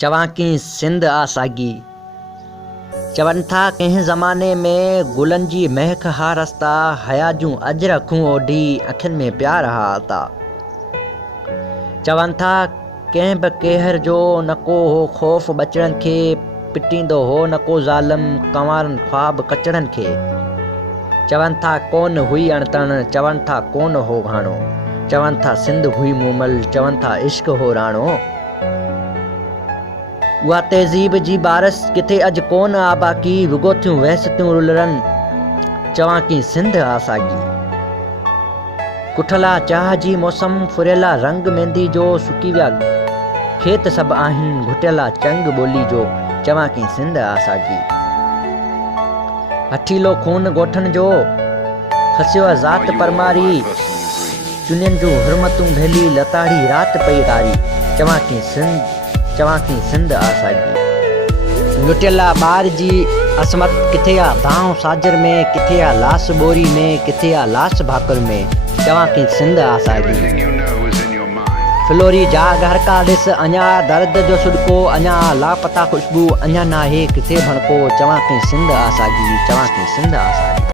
चवां की सिंध आ साॻी। चवनि था कंहिं ज़माने में गुलनि जी महक हा रस्ता, हया जूं अजर अखूं ओढ़ी अखियुनि में प्यार हा अता। चवनि था कंहिं बि कहर जो न को हो ख़ौफ़ बचड़नि खे, पिटींदो हो न को ज़ालिम कंवारनि ख्वाब कचड़नि खे। चवनि था कोन हुई अणतण, चवनि था कोन हो घाणो, चवनि था सिंध हुई मूमल, चवनि था इश्क हो राणो। उहा तहज़ीब जी बारिश किथे अॼु कोन आ बाक़ी, रुगो थियूं वहसतियूं रुलरनि, चवां की सिंध आ साॻी। कुठला चाह जी मौसम, फुरियला रंग मेहंदी जो, सुकी विया खेत सभु आहिनि घुटियला चंग ॿोली जो, चवां की सिंध आ साॻी। हठीलो खून ॻोठनि जो, खसियो आहे ज़ात परमारी, चुनियुनि जूं हुरमतूं भेली लताड़ी राति पई तारी, चवां की सिंध आ साॻी। लुटियला ॿार जी असमत किथे आ दांव साजर में, किथे आ लाश बोरी में, किथे आ लाश भाकुर में, चवां की सिंध आ साॻी। फिलोरी जाग हर का ॾिस, अञा दर्द जो सुॾको, अञा लापता ख़ुशबू, अञा नाहे किथे भणको, चवां की सिंध आ साॻी, चवां की सिंध आ साॻी।